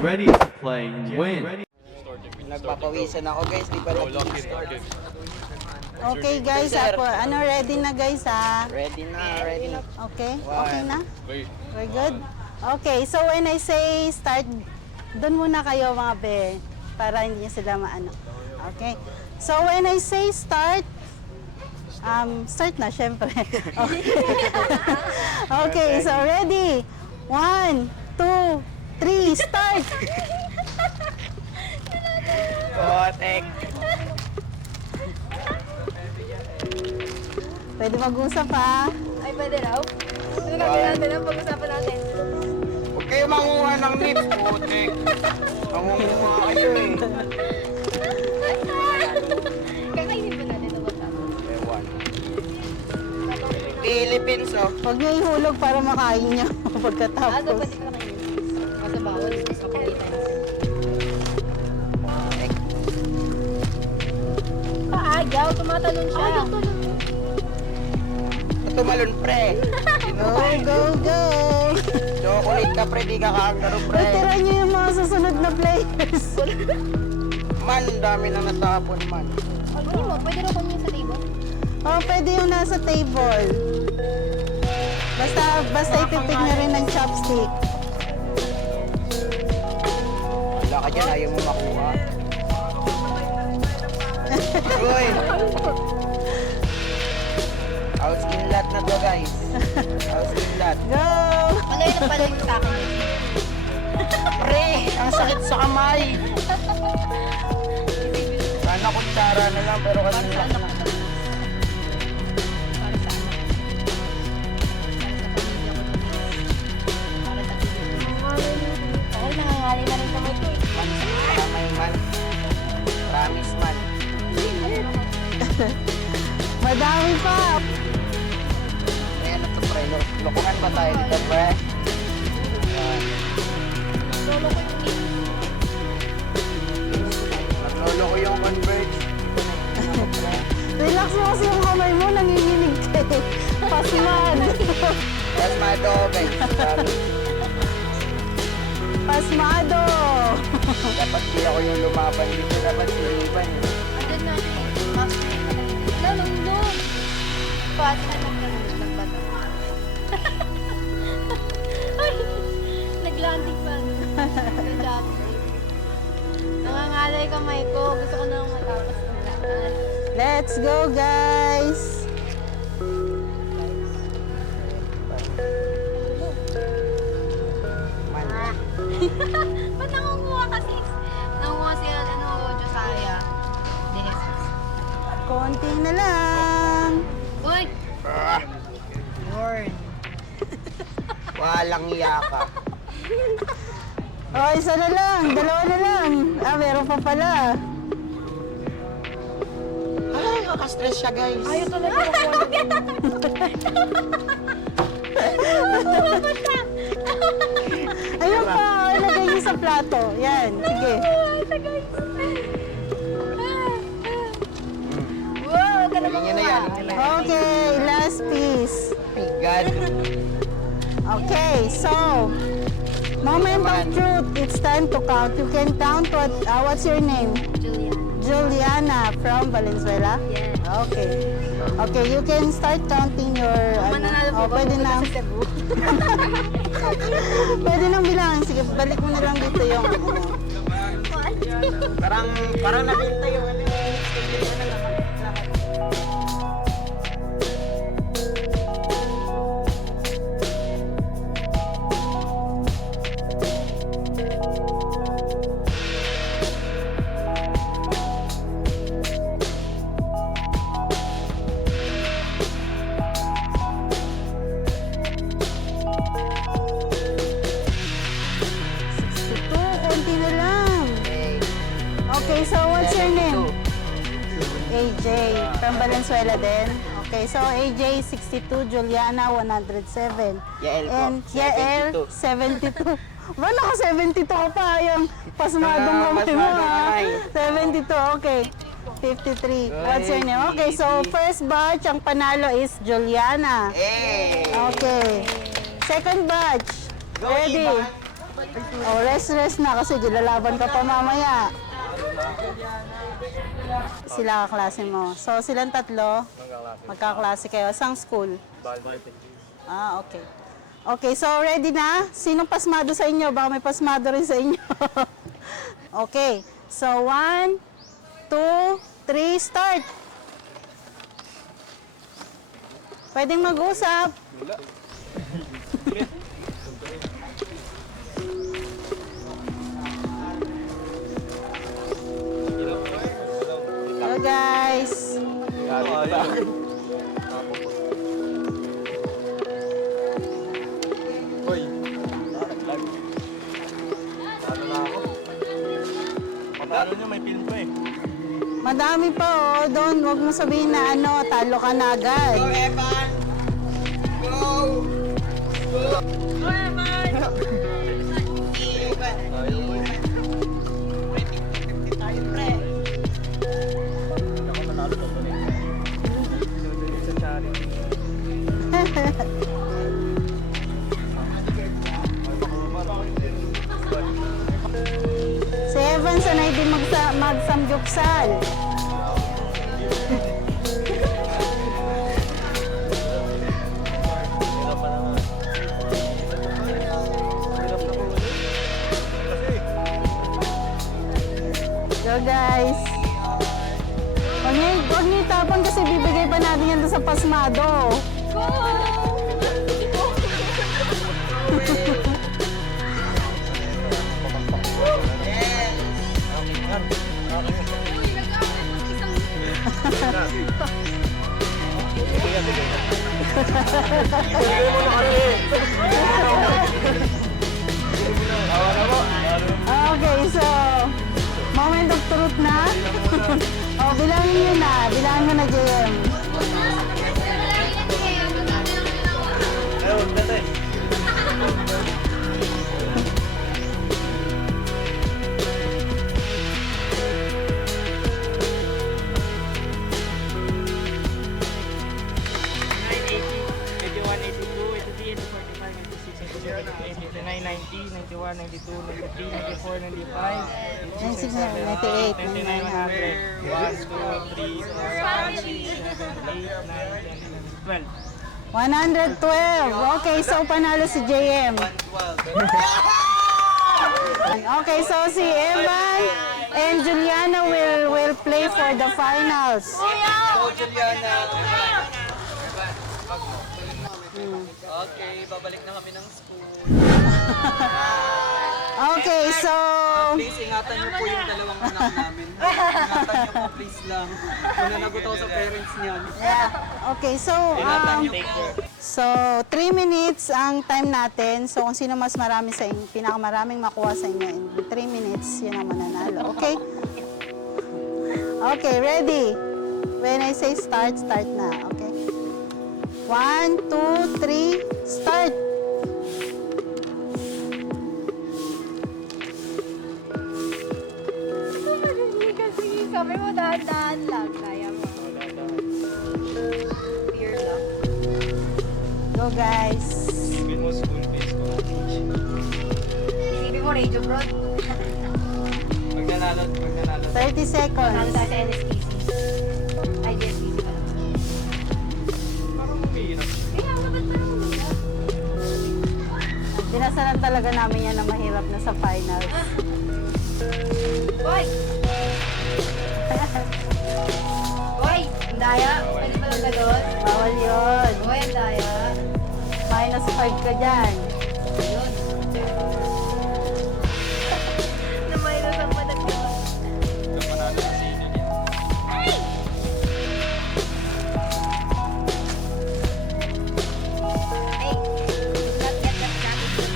ready to play and win. Nagpapawisan ako guys, di pa nag-start. Okay guys, ako, ready na guys ha? Ready na, ready na. Okay, okay na? We're good? Okay, so when I say start, doon muna kayo mga be, para hindi nyo sila maano. Okay, so when I say start, start na syempre. Okay, so ready? 1, 2, 3, start! Kotek! Pwede mag-usap ha? Ay, pwede raw? Ano gagawin natin ang pag-usapan natin? Huwag kayo manguha ng nips, kotek! Mangunguha kayo eh. Kakainin po natin ito ba? Ewan. Philippines, oh. Huwag nyo ihulog para makain nyo So pagkatapos. pwede ko na kainin. Kasi bawal, mas kapilitan. Ayaw, tumatalon siya. Ayaw, talon mo. Tumalon, pre. Go, go, go! Chocolate ka, pre. Di ka kakagaro, pre. Natira nyo yung mga susunod na players. Man, dami na natapon, man. Hindi mo, pwede raw kunin sa table. Oh, pwede yung nasa table. Basta ipipig na rin ng chopstick. Wala ka dyan, ayaw mo makuha. Uy! House in lot na to, guys. House in lot. Go! Malayo na pala yung sa akin. Pre, ang sakit sa kamay. Sana kutsara na lang, pero kasi Para sa anak ko. Para sa anak ko. Para sa pamilya ko. Ako, nangangali na rin kamay ko. kamay, man. Promise, man. Madami pa! Pre, ano to, pre? Lokohan ba tayo dito, pre? Solo ko yung game. Naglolo ko yung converge. Relax mo kasi yung kamay mo, nanginginig ka eh. Pasmad! Pasmado, guys. Sabi, Pasmado! dapat di ako yung lumaban dito. Dapat si Ivan. Andun na siya eh. Master na lang. Lalong. Paano na lang naman ng bata? Ay! Nag-landing pa. Good job. Nangangalay kamay ko. Gusto ko na matapos ng lahat. Let's go guys! Man. Ba't nangunguha kasi? Nangunguha sila Josiah. De Jesus. Konti na lang! Uy! Ah, Lord. walang iya ka. Oh, isa na lang! Dalawa na lang! Ah, meron pa pala! Ay, kakastress siya, guys. Ayaw talaga ako. Ayun pa! Oh, ilagay niyo sa plato. Yan, sige. Wow, ka Galing niya na yan. Okay, last piece. My God. Okay, so, moment of truth. It's time to count. You can count what's your name? Julia. Juliana from Valenzuela? Yeah. Okay. Okay, you can start counting your... Mananalo po ba? pwede na. Sa Cebu. Pwede nang bilangin. Sige, balik mo na lang dito yung... Parang nakita yung ano. Konti na lang. Okay, so what's your name? AJ, from Valenzuela din. Okay, so AJ 62, Juliana 107. Yael ko, And Yael 72. Ba, naka 72 ka pa. Yung pasmadong kamay mo pasmadong ha. kamay. 72, okay. 53. What's your name? Okay, so first batch, ang panalo is Juliana. Eh. Okay. Second batch. Go, Ready? Ivan. Oh, rest na kasi lalaban ka pa mamaya. Sila kaklase mo. So, silang tatlo, magkaklase kayo. Sang school? Ah, okay. Okay, so ready na? Sinong pasmado sa inyo? Baka may pasmado rin sa inyo. Okay, so 1, 2, 3, start! Pwedeng mag-usap. Hello guys! Hoy. Ano na ako? Paano nyo may film pa eh? Madami pa oh, doon. Huwag mo sabihin na ano, talo ka na agad. Go, Evan! Go! Go, Evan! Tayo boy. 50 tayo, pre. Ako manalo to ulit. Sinusunod sa charity. Si Evan, sanay din magsamgyupsal. Hirap pa naman. Hirap na po ulit. Kasi. Go guys! Huwag niyo itapon kasi bibigay pa natin yan doon sa pasmado. Go! Uy, nag-aaway mo isang... Sige, sige. Sige mo na kasi. Awa na mo. Okay, so, moment of truth na. Oh, bilangin nyo na. Bilangin mo na, JM. Ayun, dati. Well, 112. Okay, so panalo si JM. Okay, so si Evan and Juliana will play for the finals. okay, babalik na kami ng school. Okay, so Please, ingatan niyo po yung dalawang anak namin. Ingatan niyo po, please lang. Kung nanagot ako sa parents niyan. yeah. Okay, so 3 minutes ang time natin. So kung sino mas marami sa inyo, pinakamaraming makuha sa inyo in 3 minutes, yun ang mananalo. Okay? Okay, ready? When I say start, start na. Okay? 1, 2, 3, start! Sige, sabi mo dahan-dahan lang. Kaya mo. Fear lang. Go guys! Sabihin mo school based ko. Isipin mo, Radio Broad. Pag nanalo. 30 Nalo seconds. tayo sa NSPC. Ay, DSPC pa lang. Parang mahirap. Kaya, bakit parang umiyak? Dinasalan talaga namin yan na mahirap na sa finals. Hoy! Hoy! Ang daya! Pwede pa lang gano'n? Bawal yun. Hoy, ang daya! Minus 5 ka dyan. Yun. Namayroon ang madagdag. Ito panalo sa sino niya. Hey! Not get that jacket.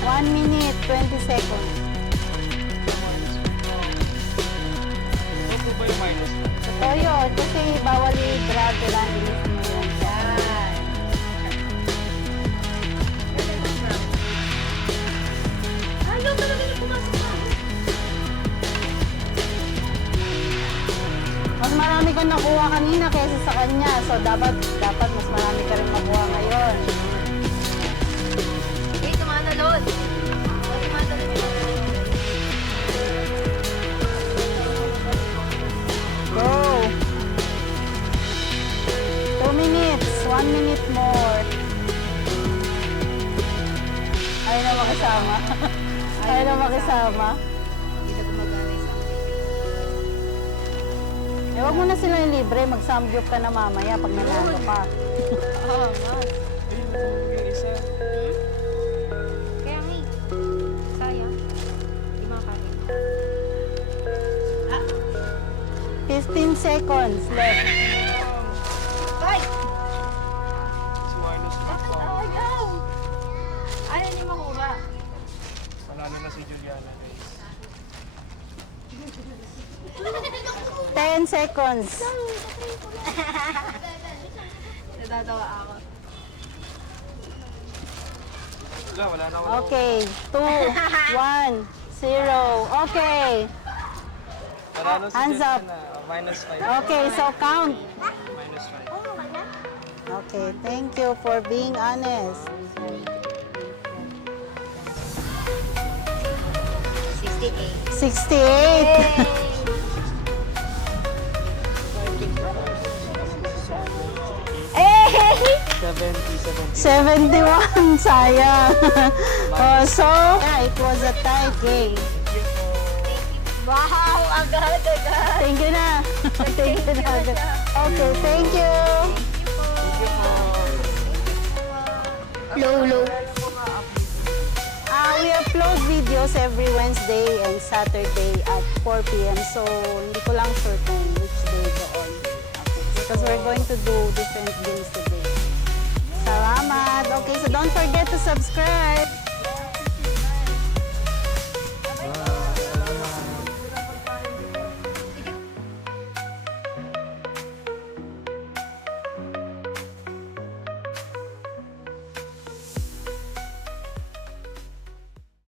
1 minute, 20 seconds. Ito po ba yung minus? Totoo yun, kasi bawal i-grab lang. Bilis mo yun. Yan. Ayaw talaga na pumasok na ako. Mas marami kang nakuha kanina kaysa sa kanya. So, dapat mas marami ka rin makuha ngayon. sunod. Mas madali siya. Go! 2 minutes. 1 minute more. Ayaw na makisama. Ayaw na makisama. Hindi na gumagana yung Eh, wag mo na sila yung libre. Mag-samgyup ka na mamaya pag nanalo ka. Oo, nga. Kaya nga eh. Sayang. Hindi makakain. 15 seconds left. Ay! Si Marlos Bakit ayaw? Ayaw niyo makuha. Panalo na si Juliana, guys. 10 seconds. Natatawa ako. Wala na ako. Okay. 2, 1, 0. Okay. Panalo si Hands up. Juliana. Minus 5. Okay, so count. Minus 5. Okay, thank you for being honest. 68. 68. Eh! 71. Sayang. Oh, so, yeah, it was a tie game. Wow! Agad. Thank you na. Thank you na. Okay, thank you. Lolo. We upload videos every Wednesday and Saturday at 4 p.m. So, hindi ko lang sure kung which day doon. Because we're going to do different games today. Salamat. Okay, so don't forget to subscribe.